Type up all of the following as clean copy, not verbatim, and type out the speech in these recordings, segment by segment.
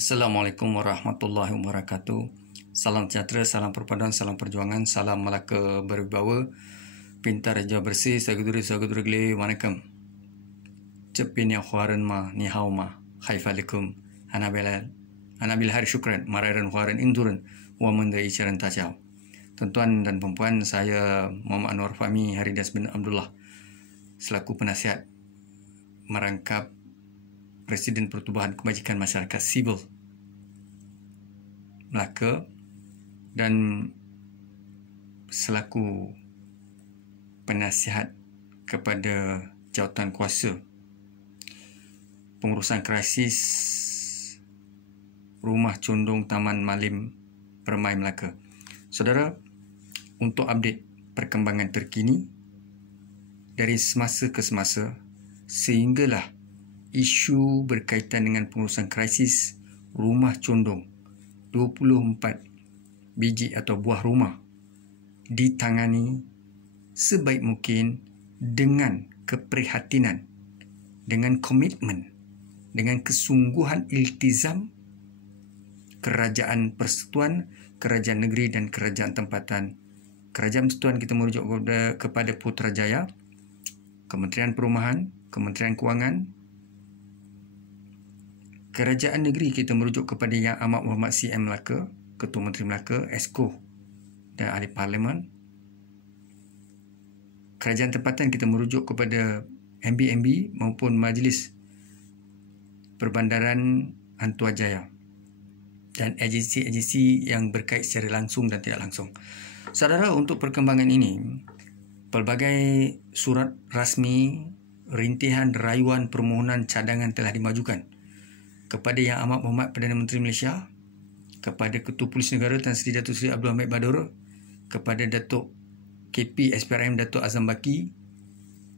Assalamualaikum warahmatullahi wabarakatuh. Salam sejahtera, salam perpaduan, salam perjuangan, salam Melaka berwibawa, pintar raja bersih, saudara-saudara gele, wanakkam. Cepin yang khuaran ma, ni hao ma, haifalikum, anabil hari syukran, marairan khuaran indurun, wa mendai icaran tajau. Tuan-tuan dan perempuan, saya Muhammad Anwar Fahmi Haridas bin Abdullah, selaku penasihat merangkap Presiden Pertubuhan Kebajikan Masyarakat Sivil Melaka dan selaku penasihat kepada jawatan kuasa pengurusan krisis Rumah Condong Taman Malim Permai Melaka. Saudara, untuk update perkembangan terkini dari semasa ke semasa sehinggalah isu berkaitan dengan pengurusan krisis Rumah Condong 24 biji atau buah rumah ditangani sebaik mungkin dengan keprihatinan, dengan komitmen, dengan kesungguhan iltizam Kerajaan Persekutuan, Kerajaan Negeri dan Kerajaan Tempatan. Kerajaan Persekutuan kita merujuk kepada Putrajaya, Kementerian Perumahan, Kementerian Kewangan. Kerajaan Negeri kita merujuk kepada Yang Amat Berhormat CM Melaka, Ketua Menteri Melaka, Esko dan Ahli Parlimen. Kerajaan Tempatan kita merujuk kepada MB maupun Majlis Perbandaran Antuajaya dan agensi-agensi yang berkait secara langsung dan tidak langsung. Saudara, untuk perkembangan ini, pelbagai surat rasmi, rintihan, rayuan, permohonan cadangan telah dimajukan kepada Yang Amat Berhormat Perdana Menteri Malaysia, kepada Ketua Polis Negara Tan Sri Datuk Seri Abdul Hamid Badur, kepada Datuk KP SPRM Datuk Azam Baki,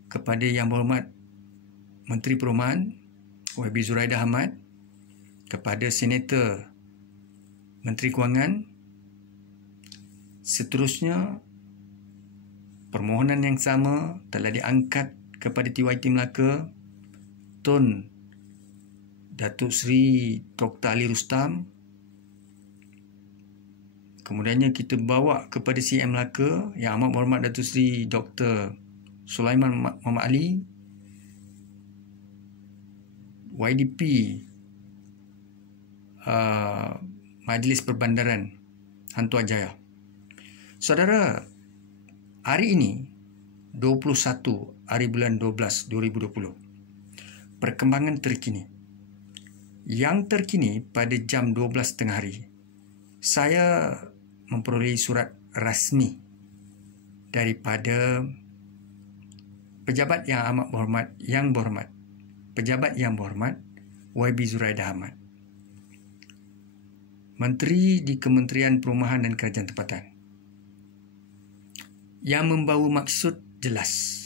kepada Yang Berhormat Menteri Perumahan YB Zuraidah Ahmad, kepada Senator Menteri Kewangan. Seterusnya, permohonan yang sama telah diangkat kepada TYT Melaka, Tun Datuk Seri Dr. Ali Rustam. Kemudiannya kita bawa kepada CM Melaka, Yang Amat Berhormat Datuk Seri Dr. Sulaiman Muhammad Ali, YDP Majlis Perbandaran Antuajaya. Saudara, hari ini 21 hari bulan 12 2020, perkembangan terkini. Yang terkini pada jam 12 tengah hari, saya memperoleh surat rasmi daripada Pejabat Yang Amat Berhormat, Pejabat Yang Berhormat YB Zuraidah Ahmad, Menteri di Kementerian Perumahan dan Kerajaan Tempatan, yang membawa maksud jelas.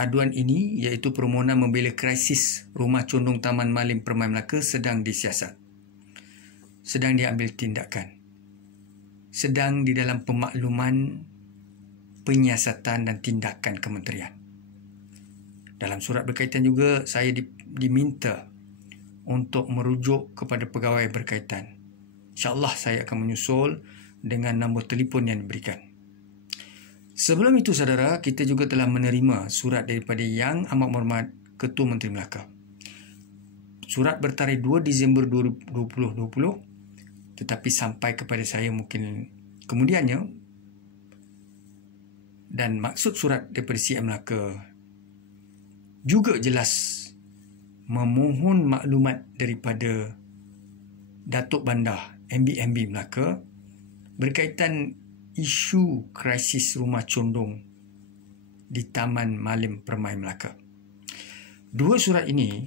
Aduan ini iaitu permohonan membela krisis Rumah Condong Taman Malim Permai Melaka sedang disiasat, sedang diambil tindakan, sedang di dalam pemakluman, penyiasatan dan tindakan kementerian. Dalam surat berkaitan juga saya diminta untuk merujuk kepada pegawai berkaitan. InsyaAllah saya akan menyusul dengan nombor telefon yang diberikan. Sebelum itu, saudara, kita juga telah menerima surat daripada Yang Amat Berhormat Ketua Menteri Melaka. Surat bertarikh 2 Disember 2020, tetapi sampai kepada saya mungkin kemudiannya. Dan maksud surat daripada CM Melaka juga jelas memohon maklumat daripada Datuk Bandar MB Melaka berkaitan isu krisis Rumah Condong di Taman Malim Permai Melaka. Dua surat ini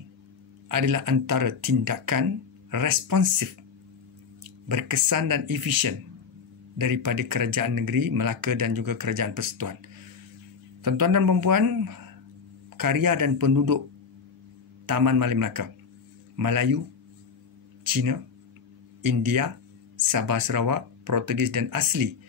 adalah antara tindakan responsif, berkesan dan efisien daripada Kerajaan Negeri Melaka dan juga Kerajaan Persekutuan. Tuan-tuan dan perempuan, karya dan penduduk Taman Malim Melaka, Melayu, Cina, India, Sabah Sarawak, Portugis dan asli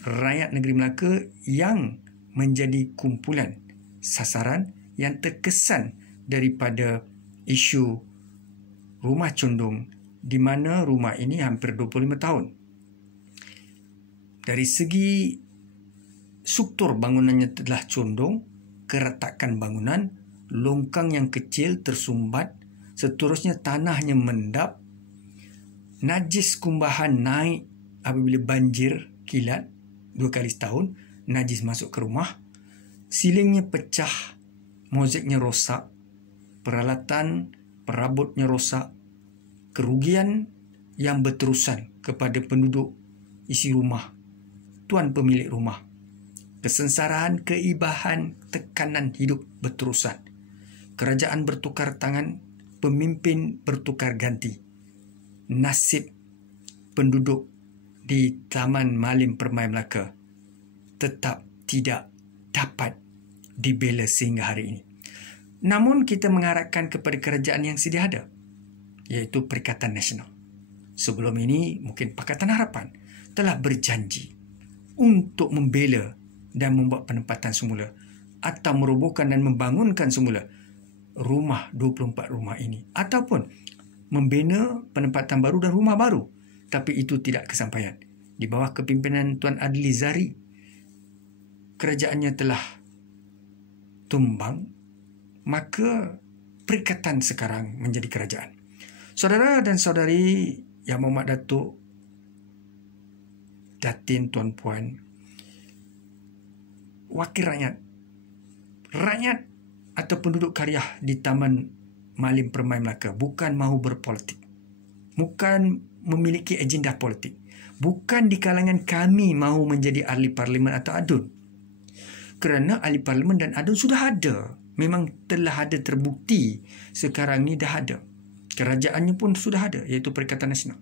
rakyat negeri Melaka yang menjadi kumpulan sasaran yang terkesan daripada isu Rumah Condong, di mana rumah ini hampir 25 tahun. Dari segi struktur bangunannya telah condong, keretakan bangunan, longkang yang kecil tersumbat, seterusnya tanahnya mendap, najis kumbahan naik apabila banjir kilat 2 kali setahun, najis masuk ke rumah, silingnya pecah, mozaiknya rosak, peralatan perabotnya rosak, kerugian yang berterusan kepada penduduk isi rumah, tuan pemilik rumah, kesengsaraan, keibahan, tekanan hidup berterusan, kerajaan bertukar tangan, pemimpin bertukar ganti, nasib penduduk di Taman Malim Permai Melaka tetap tidak dapat dibela sehingga hari ini. Namun kita mengharapkan kepada kerajaan yang sedia ada, iaitu Perikatan Nasional. Sebelum ini mungkin Pakatan Harapan telah berjanji untuk membela dan membuat penempatan semula atau merobohkan dan membangunkan semula rumah 24 rumah ini, ataupun membina penempatan baru dan rumah baru. Tapi itu tidak kesampaian. Di bawah kepimpinan Tuan Adli Zari, kerajaannya telah tumbang, maka perikatan sekarang menjadi kerajaan. Saudara dan saudari Yang Mohd Datuk, Datin, Tuan Puan, wakil rakyat atau penduduk Kariah di Taman Malim Permai Melaka bukan mahu berpolitik, bukan memiliki agenda politik, bukan di kalangan kami mahu menjadi ahli parlimen atau adun. Kerana ahli parlimen dan adun sudah ada, memang telah ada terbukti, sekarang ni dah ada. Kerajaannya pun sudah ada, iaitu Perikatan Nasional.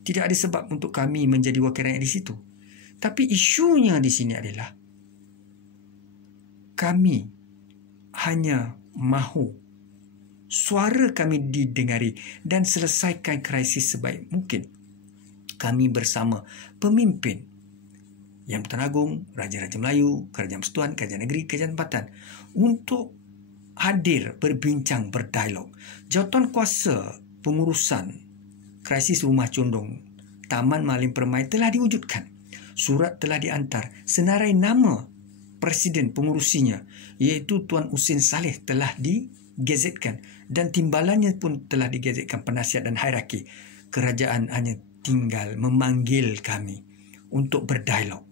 Tidak ada sebab untuk kami menjadi wakil rakyat di situ. Tapi isunya di sini adalah kami hanya mahu suara kami didengari dan selesaikan krisis sebaik mungkin. Kami bersama pemimpin Yang Bertuan Agong, Raja-Raja Melayu, Kerajaan Persekutuan, Kerajaan Negeri, Kerajaan Tempatan untuk hadir, berbincang, berdialog. Jawatan kuasa pengurusan krisis Rumah Condong Taman Malim Permai telah diwujudkan. Surat telah diantar. Senarai nama Presiden pengurusinya, iaitu Tuan Husin Saleh, telah digazetkan dan timbalannya pun telah digazetkan, penasihat dan hierarki. Kerajaan hanya tinggal memanggil kami untuk berdialog.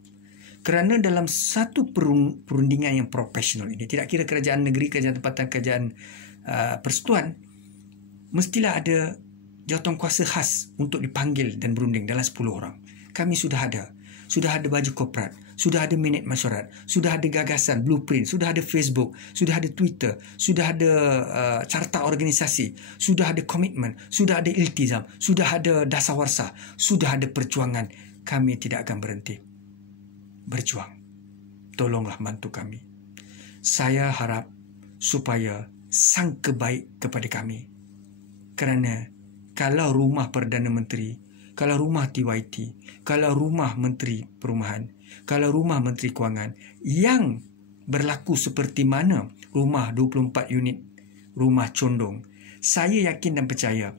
Kerana dalam satu perundingan yang profesional ini, tidak kira kerajaan negeri, kerajaan tempatan, kerajaan persekutuan, mestilah ada jawatankuasa khas untuk dipanggil dan berunding dalam 10 orang. Kami sudah ada baju korporat, sudah ada minit mesyuarat, sudah ada gagasan, blueprint, sudah ada Facebook, sudah ada Twitter, sudah ada carta organisasi, sudah ada komitmen, sudah ada iltizam, sudah ada dasawarsa, sudah ada perjuangan. Kami tidak akan berhenti berjuang. Tolonglah bantu kami. Saya harap supaya sangka baik kepada kami. Kerana kalau rumah Perdana Menteri, kalau rumah TYT, kalau rumah Menteri Perumahan, kalau rumah Menteri Kewangan yang berlaku seperti mana rumah 24 unit Rumah Condong, saya yakin dan percaya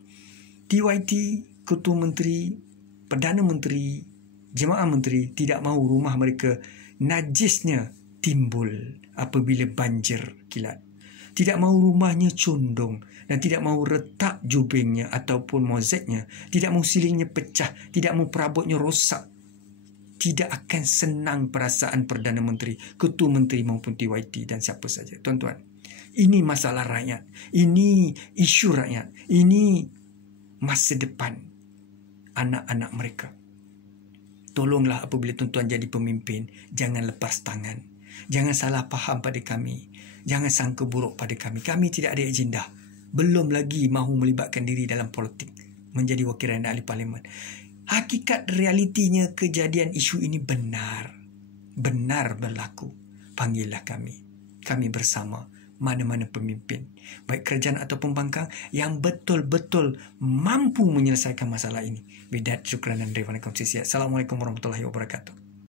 TYT, Ketua Menteri, Perdana Menteri, Jemaah Menteri tidak mahu rumah mereka najisnya timbul apabila banjir kilat. Tidak mahu rumahnya condong dan tidak mahu retak jubingnya ataupun mozaiknya. Tidak mahu silingnya pecah, tidak mahu perabotnya rosak. Tidak akan senang perasaan Perdana Menteri, Ketua Menteri maupun TYT dan siapa saja. Tuan-tuan, ini masalah rakyat. Ini isu rakyat. Ini masa depan anak-anak mereka. Tolonglah apabila tuan-tuan jadi pemimpin, jangan lepas tangan. Jangan salah faham pada kami. Jangan sangka buruk pada kami. Kami tidak ada agenda. Belum lagi mahu melibatkan diri dalam politik, menjadi wakil rakyat ahli parlimen. Hakikat realitinya kejadian isu ini benar berlaku. Panggillah kami. Kami bersama mana-mana pemimpin, baik kerajaan atau pembangkang yang betul-betul mampu menyelesaikan masalah ini. Bidat, syukran dan terima kasih. Assalamualaikum warahmatullahi wabarakatuh.